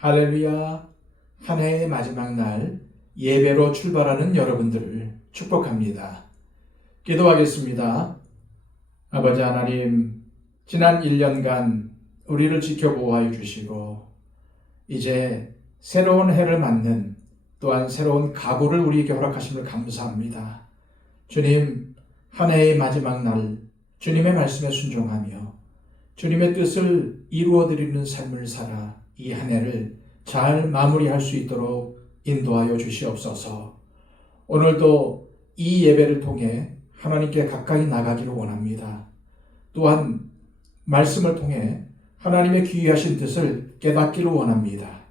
할렐루야. 한 해의 마지막 날 예배로 출발하는 여러분들을 축복합니다. 기도하겠습니다. 아버지 하나님, 지난 1년간 우리를 지켜보호하여 주시고 이제 새로운 해를 맞는 또한 새로운 각오를 우리에게 허락하심을 감사합니다. 주님, 한 해의 마지막 날 주님의 말씀에 순종하며 주님의 뜻을 이루어드리는 삶을 살아 이 한 해를 잘 마무리할 수 있도록 인도하여 주시옵소서. 오늘도 이 예배를 통해 하나님께 가까이 나가기를 원합니다. 또한 말씀을 통해 하나님의 귀하신 뜻을 깨닫기를 원합니다.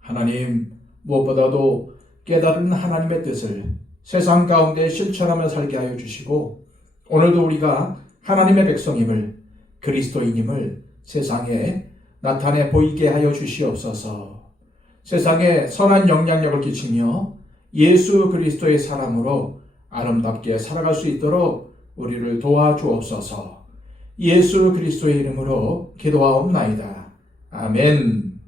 하나님, 무엇보다도 깨달은 하나님의 뜻을 세상 가운데 실천하며 살게 하여 주시고 오늘도 우리가 하나님의 백성임을, 그리스도인임을 세상에 나타내 보이게 하여 주시옵소서. 세상에 선한 영향력을 끼치며 예수 그리스도의 사람으로 아름답게 살아갈 수 있도록 우리를 도와주옵소서. 예수 그리스도의 이름으로 기도하옵나이다. 아멘.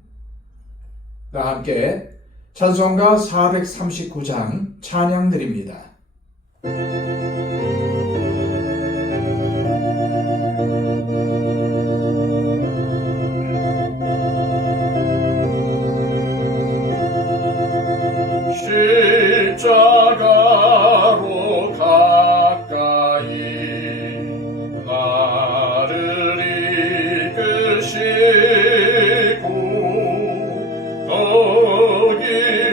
다 함께 찬송가 439장 찬양 드립니다. 십자가로 가까이 나를 이끄시고 거기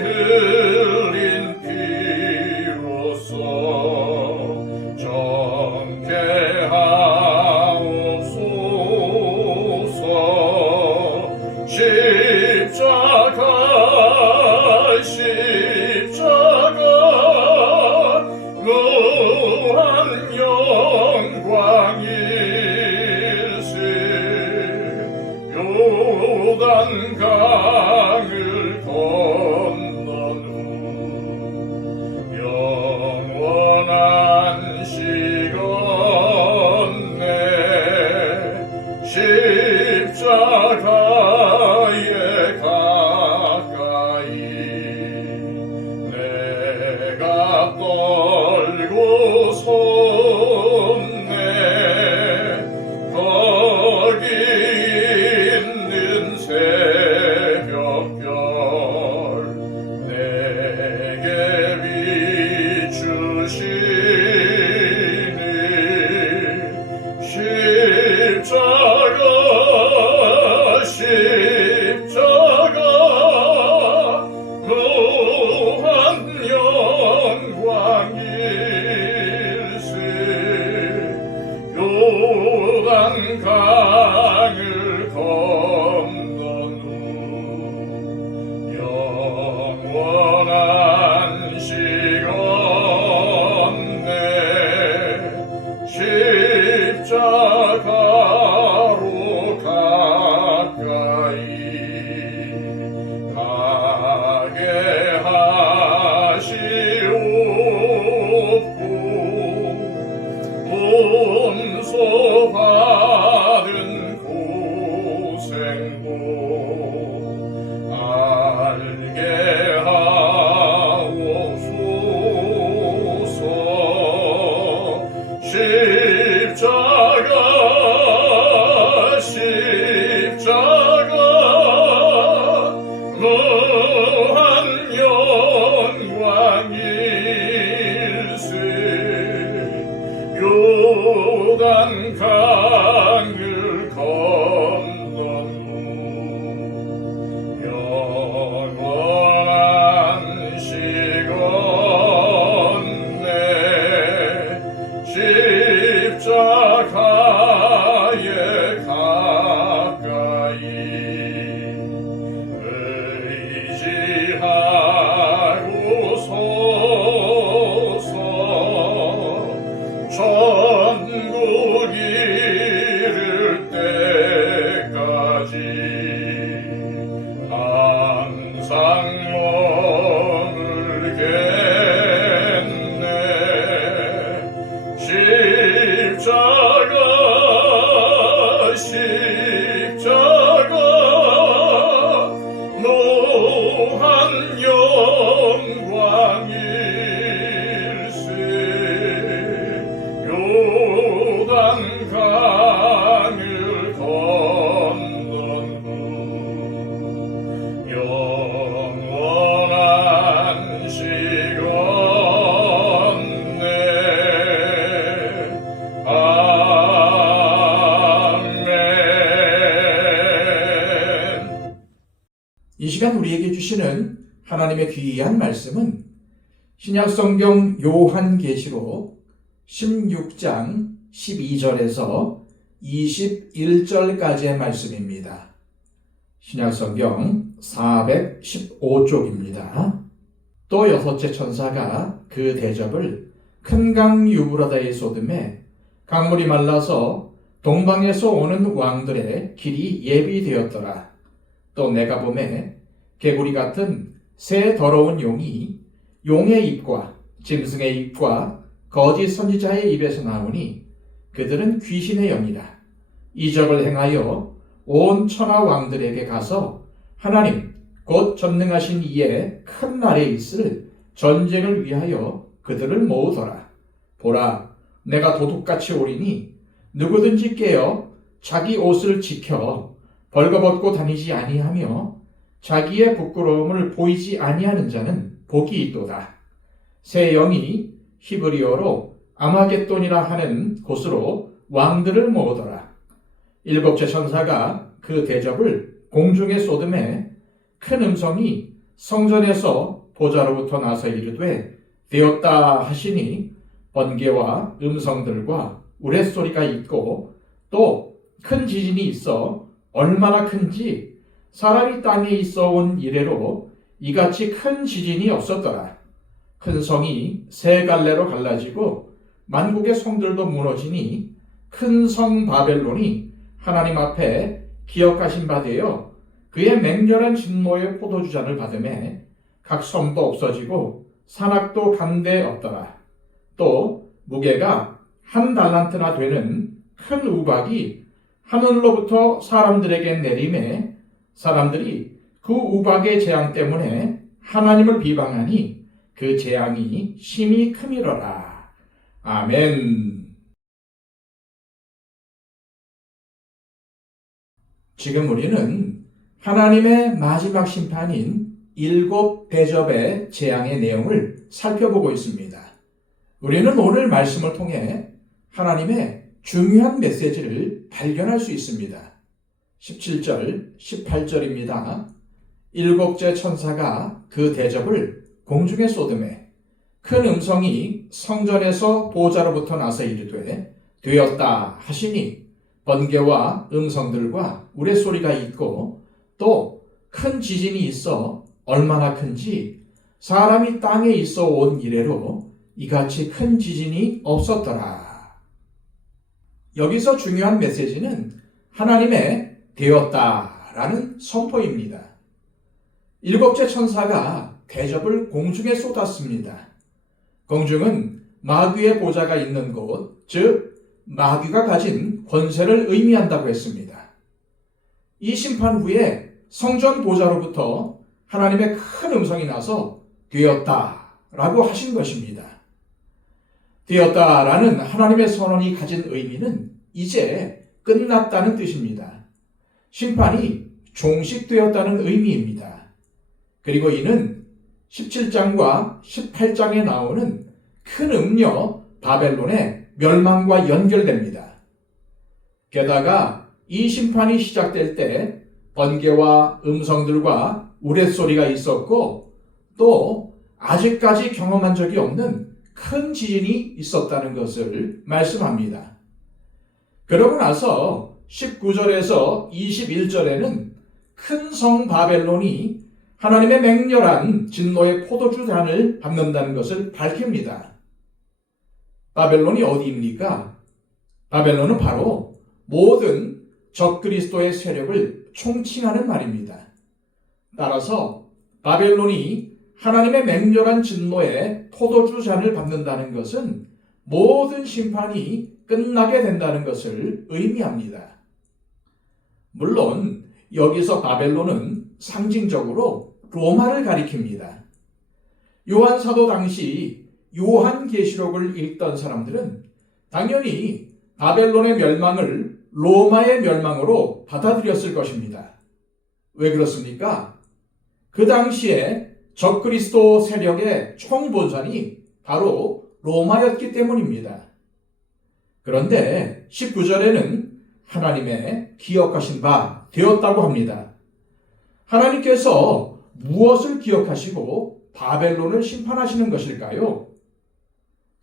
흘린 피로써 정케 하옵소서. 십자가 무한 영광일세. 요단강을 건넌 후 영원한 시간 내 십자가에 가까이 내가 떨고 섰네. 거기 있는 새벽별 내게 비추시니 십자가 이 시간 우리에게 주시는 하나님의 귀한 말씀은 신약성경 요한계시록 16장 12절에서 21절까지의 말씀입니다. 신약성경 415쪽입니다. 또 여섯째 천사가 그 대접을 큰 강 유브라다에 쏟음에 강물이 말라서 동방에서 오는 왕들의 길이 예비되었더라. 또 내가 보매 개구리 같은 새 더러운 용이 용의 입과 짐승의 입과 거짓 선지자의 입에서 나오니 그들은 귀신의 영이라. 이적을 행하여 온 천하 왕들에게 가서 하나님 곧 전능하신 이의 큰 날에 있을 전쟁을 위하여 그들을 모으더라. 보라, 내가 도둑같이 오리니 누구든지 깨어 자기 옷을 지켜 벌거벗고 다니지 아니하며 자기의 부끄러움을 보이지 아니하는 자는 복이 있도다. 새 영이 히브리어로 아마겟돈이라 하는 곳으로 왕들을 모으더라. 일곱째 천사가 그 대접을 공중에 쏟음에 큰 음성이 성전에서 보좌로부터 나서 이르되 되었다 하시니 번개와 음성들과 우레소리가 있고 또 큰 지진이 있어 얼마나 큰지 사람이 땅에 있어 온 이래로 이같이 큰 지진이 없었더라. 큰 성이 세 갈래로 갈라지고 만국의 성들도 무너지니 큰 성 바벨론이 하나님 앞에 기억하신 바 되어 그의 맹렬한 진노의 포도주잔을 받으매 각 섬도 없어지고 산악도 간데 없더라. 또 무게가 1달란트나 되는 큰 우박이 하늘로부터 사람들에게 내림에 사람들이 그 우박의 재앙 때문에 하나님을 비방하니 그 재앙이 심히 크미러라. 아멘. 지금 우리는 하나님의 마지막 심판인 7 대접의 재앙의 내용을 살펴보고 있습니다. 우리는 오늘 말씀을 통해 하나님의 중요한 메시지를 발견할 수 있습니다. 17절, 18절입니다. 일곱째 천사가 그 대접을 공중에 쏟음에 큰 음성이 성전에서 보좌로부터 나서 이르되 되었다 하시니 번개와 음성들과 우레소리가 있고 또 큰 지진이 있어 얼마나 큰지 사람이 땅에 있어 온 이래로 이같이 큰 지진이 없었더라. 여기서 중요한 메시지는 하나님의 되었다라는 선포입니다. 일곱째 천사가 대접을 공중에 쏟았습니다. 공중은 마귀의 보좌가 있는 곳, 즉 마귀가 가진 권세를 의미한다고 했습니다. 이 심판 후에 성전 보좌로부터 하나님의 큰 음성이 나서 되었다라고 하신 것입니다. 되었다라는 하나님의 선언이 가진 의미는 이제 끝났다는 뜻입니다. 심판이 종식되었다는 의미입니다. 그리고 이는 17장과 18장에 나오는 큰 음녀 바벨론의 멸망과 연결됩니다. 게다가 이 심판이 시작될 때 번개와 음성들과 우레소리가 있었고 또 아직까지 경험한 적이 없는 큰 지진이 있었다는 것을 말씀합니다. 그러고 나서 19절에서 21절에는 큰 성 바벨론이 하나님의 맹렬한 진노의 포도주 잔을 받는다는 것을 밝힙니다. 바벨론이 어디입니까? 바벨론은 바로 모든 적그리스도의 세력을 총칭하는 말입니다. 따라서 바벨론이 하나님의 맹렬한 진노의 포도주 잔을 받는다는 것은 모든 심판이 끝나게 된다는 것을 의미합니다. 물론 여기서 바벨론은 상징적으로 로마를 가리킵니다. 요한 사도 당시 요한계시록을 읽던 사람들은 당연히 바벨론의 멸망을 로마의 멸망으로 받아들였을 것입니다. 왜 그렇습니까? 그 당시에 적그리스도 세력의 총본산이 바로 로마였기 때문입니다. 그런데 19절에는 하나님의 기억하신 바 되었다고 합니다. 하나님께서 무엇을 기억하시고 바벨론을 심판하시는 것일까요?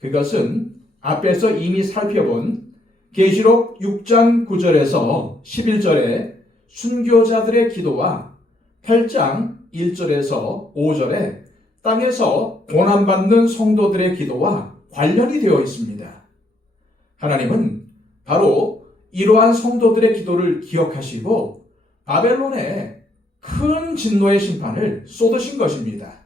그것은 앞에서 이미 살펴본 계시록 6장 9절에서 11절의 순교자들의 기도와 8장 1절에서 5절의 땅에서 고난받는 성도들의 기도와 관련이 되어 있습니다. 하나님은 바로 이러한 성도들의 기도를 기억하시고 바벨론에 큰 진노의 심판을 쏟으신 것입니다.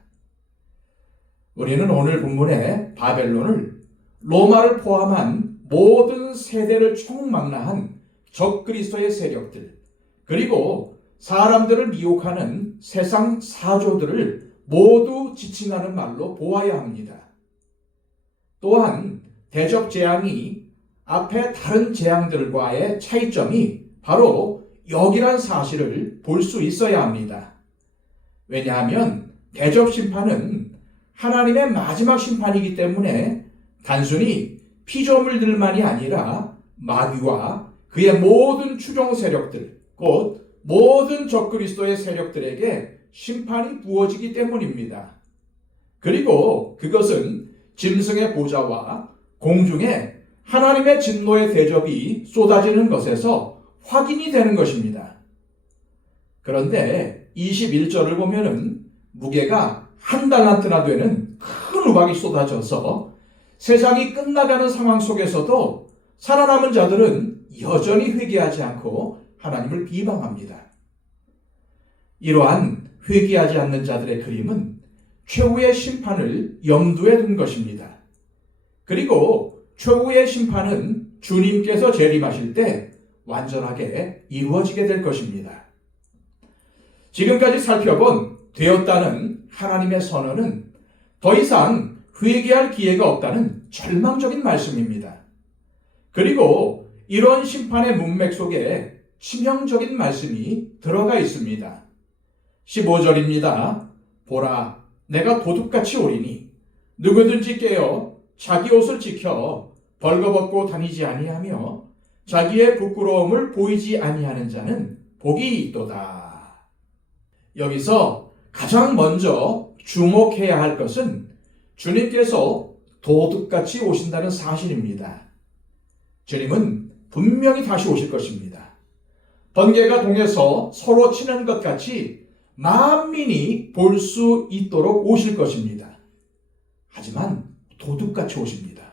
우리는 오늘 본문의 바벨론을 로마를 포함한 모든 세대를 총망라한 적그리스도의 세력들, 그리고 사람들을 미혹하는 세상 사조들을 모두 지칭하는 말로 보아야 합니다. 또한 대적 재앙이 앞에 다른 재앙들과의 차이점이 바로 여기란 사실을 볼 수 있어야 합니다. 왜냐하면 대접 심판은 하나님의 마지막 심판이기 때문에 단순히 피조물들만이 아니라 마귀와 그의 모든 추종 세력들, 곧 모든 적그리스도의 세력들에게 심판이 부어지기 때문입니다. 그리고 그것은 짐승의 보좌와 공중에 하나님의 진노의 대접이 쏟아지는 것에서 확인이 되는 것입니다. 그런데 21절을 보면은 무게가 한 달란트나 되는 큰 우박이 쏟아져서 세상이 끝나가는 상황 속에서도 살아남은 자들은 여전히 회개하지 않고 하나님을 비방합니다. 이러한 회개하지 않는 자들의 그림은 최후의 심판을 염두에 둔 것입니다. 그리고 최후의 심판은 주님께서 재림하실 때 완전하게 이루어지게 될 것입니다. 지금까지 살펴본 되었다는 하나님의 선언은 더 이상 회개할 기회가 없다는 절망적인 말씀입니다. 그리고 이런 심판의 문맥 속에 치명적인 말씀이 들어가 있습니다. 15절입니다. 보라, 내가 도둑같이 오리니 누구든지 깨어 자기 옷을 지켜 벌거벗고 다니지 아니하며 자기의 부끄러움을 보이지 아니하는 자는 복이 있도다. 여기서 가장 먼저 주목해야 할 것은 주님께서 도둑같이 오신다는 사실입니다. 주님은 분명히 다시 오실 것입니다. 번개가 동에서 서로 치는 것 같이 만민이 볼 수 있도록 오실 것입니다. 하지만 도둑같이 오십니다.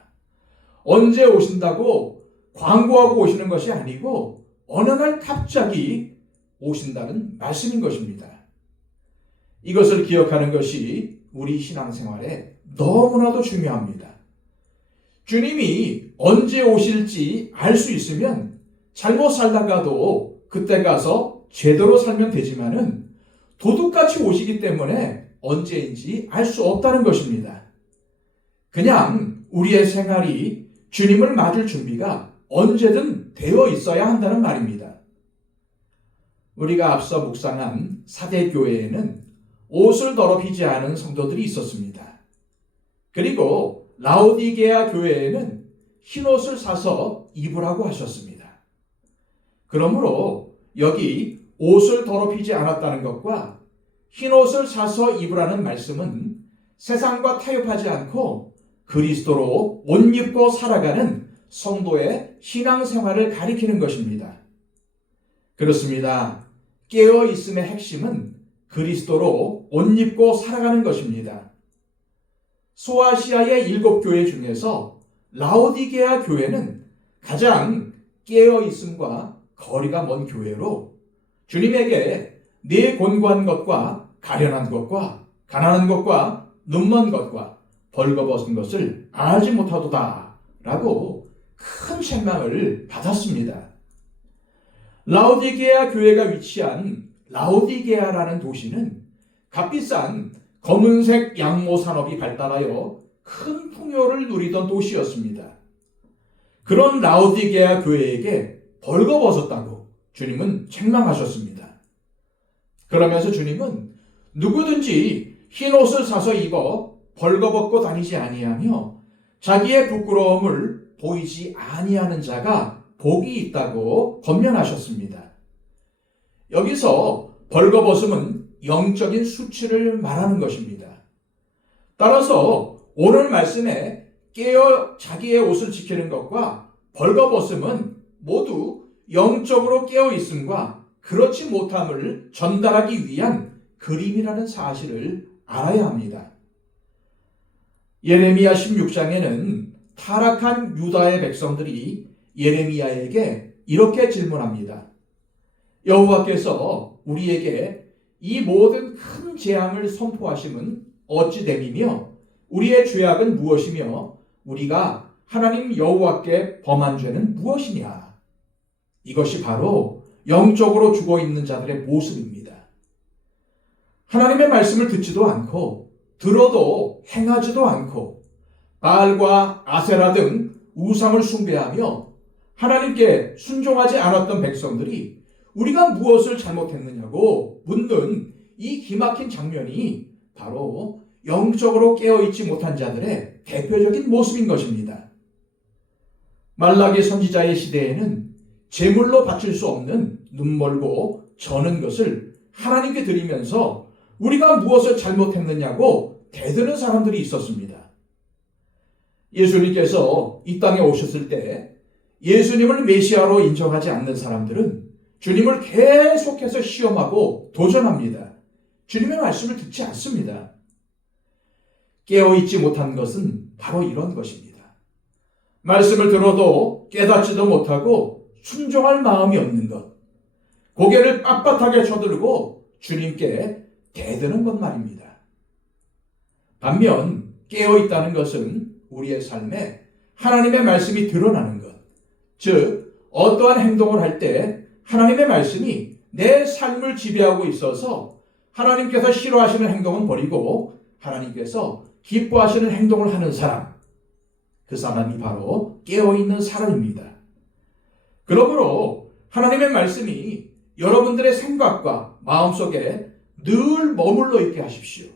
언제 오신다고 광고하고 오시는 것이 아니고 어느 날 갑자기 오신다는 말씀인 것입니다. 이것을 기억하는 것이 우리 신앙생활에 너무나도 중요합니다. 주님이 언제 오실지 알 수 있으면 잘못 살다가도 그때 가서 제대로 살면 되지만은 도둑같이 오시기 때문에 언제인지 알 수 없다는 것입니다. 그냥 우리의 생활이 주님을 맞을 준비가 언제든 되어 있어야 한다는 말입니다. 우리가 앞서 묵상한 사대교회에는 옷을 더럽히지 않은 성도들이 있었습니다. 그리고 라오디게아 교회에는 흰옷을 사서 입으라고 하셨습니다. 그러므로 여기 옷을 더럽히지 않았다는 것과 흰옷을 사서 입으라는 말씀은 세상과 타협하지 않고 그리스도로 옷 입고 살아가는 성도의 신앙생활을 가리키는 것입니다. 그렇습니다. 깨어있음의 핵심은 그리스도로 옷 입고 살아가는 것입니다. 소아시아의 7교회 중에서 라오디게아 교회는 가장 깨어있음과 거리가 먼 교회로 주님에게 내 곤고한 것과 가련한 것과 가난한 것과 눈먼 것과 벌거벗은 것을 알지 못하도다 라고 큰 책망을 받았습니다. 라오디게아 교회가 위치한 라오디게아라는 도시는 값비싼 검은색 양모 산업이 발달하여 큰 풍요를 누리던 도시였습니다. 그런 라오디게아 교회에게 벌거벗었다고 주님은 책망하셨습니다. 그러면서 주님은 누구든지 흰 옷을 사서 입어 벌거벗고 다니지 아니하며 자기의 부끄러움을 보이지 아니하는 자가 복이 있다고 권면하셨습니다. 여기서 벌거벗음은 영적인 수치를 말하는 것입니다. 따라서 오늘 말씀에 깨어 자기의 옷을 지키는 것과 벌거벗음은 모두 영적으로 깨어 있음과 그렇지 못함을 전달하기 위한 그림이라는 사실을 알아야 합니다. 예레미야 16장에는 타락한 유다의 백성들이 예레미야에게 이렇게 질문합니다. 여호와께서 우리에게 이 모든 큰 재앙을 선포하심은 어찌 됨이며 우리의 죄악은 무엇이며 우리가 하나님 여호와께 범한 죄는 무엇이냐? 이것이 바로 영적으로 죽어 있는 자들의 모습입니다. 하나님의 말씀을 듣지도 않고 들어도 행하지도 않고 바알과 아세라 등 우상을 숭배하며 하나님께 순종하지 않았던 백성들이 우리가 무엇을 잘못했느냐고 묻는 이 기막힌 장면이 바로 영적으로 깨어있지 못한 자들의 대표적인 모습인 것입니다. 말라기 선지자의 시대에는 제물로 바칠 수 없는 눈멀고 저는 것을 하나님께 드리면서 우리가 무엇을 잘못했느냐고 대드는 사람들이 있었습니다. 예수님께서 이 땅에 오셨을 때 예수님을 메시아로 인정하지 않는 사람들은 주님을 계속해서 시험하고 도전합니다. 주님의 말씀을 듣지 않습니다. 깨어있지 못한 것은 바로 이런 것입니다. 말씀을 들어도 깨닫지도 못하고 순종할 마음이 없는 것, 고개를 빳빳하게 쳐들고 주님께 대드는 것 말입니다. 반면 깨어있다는 것은 우리의 삶에 하나님의 말씀이 드러나는 것, 즉 어떠한 행동을 할 때 하나님의 말씀이 내 삶을 지배하고 있어서 하나님께서 싫어하시는 행동은 버리고 하나님께서 기뻐하시는 행동을 하는 사람, 그 사람이 바로 깨어있는 사람입니다. 그러므로 하나님의 말씀이 여러분들의 생각과 마음속에 늘 머물러 있게 하십시오.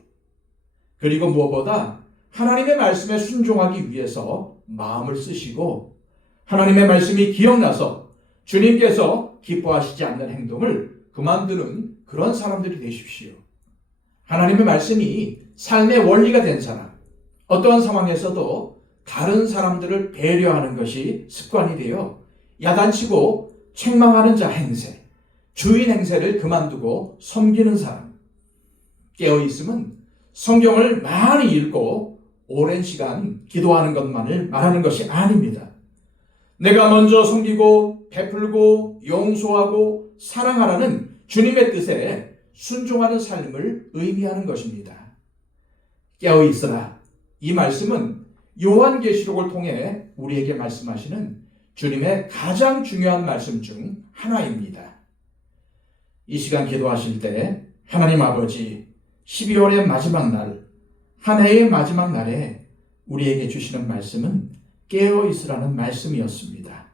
그리고 무엇보다 하나님의 말씀에 순종하기 위해서 마음을 쓰시고 하나님의 말씀이 기억나서 주님께서 기뻐하시지 않는 행동을 그만두는 그런 사람들이 되십시오. 하나님의 말씀이 삶의 원리가 된 사람, 어떠한 상황에서도 다른 사람들을 배려하는 것이 습관이 되어 야단치고 책망하는 자 행세, 주인 행세를 그만두고 섬기는 사람, 깨어있음은 성경을 많이 읽고 오랜 시간 기도하는 것만을 말하는 것이 아닙니다. 내가 먼저 섬기고 베풀고 용서하고 사랑하라는 주님의 뜻에 순종하는 삶을 의미하는 것입니다. 깨어있으라. 이 말씀은 요한계시록을 통해 우리에게 말씀하시는 주님의 가장 중요한 말씀 중 하나입니다. 이 시간 기도하실 때 하나님 아버지 12월의 마지막 날, 한 해의 마지막 날에 우리에게 주시는 말씀은 깨어있으라는 말씀이었습니다.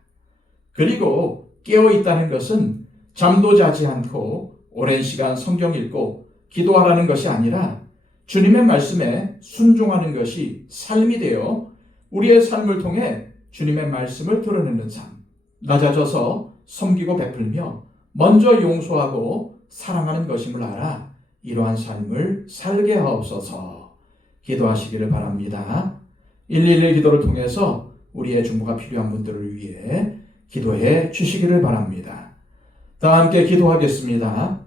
그리고 깨어있다는 것은 잠도 자지 않고 오랜 시간 성경 읽고 기도하라는 것이 아니라 주님의 말씀에 순종하는 것이 삶이 되어 우리의 삶을 통해 주님의 말씀을 드러내는 삶, 낮아져서 섬기고 베풀며 먼저 용서하고 사랑하는 것임을 알아 이러한 삶을 살게 하옵소서. 기도하시기를 바랍니다. 111 기도를 통해서 우리의 중보가 필요한 분들을 위해 기도해 주시기를 바랍니다. 다 함께 기도하겠습니다.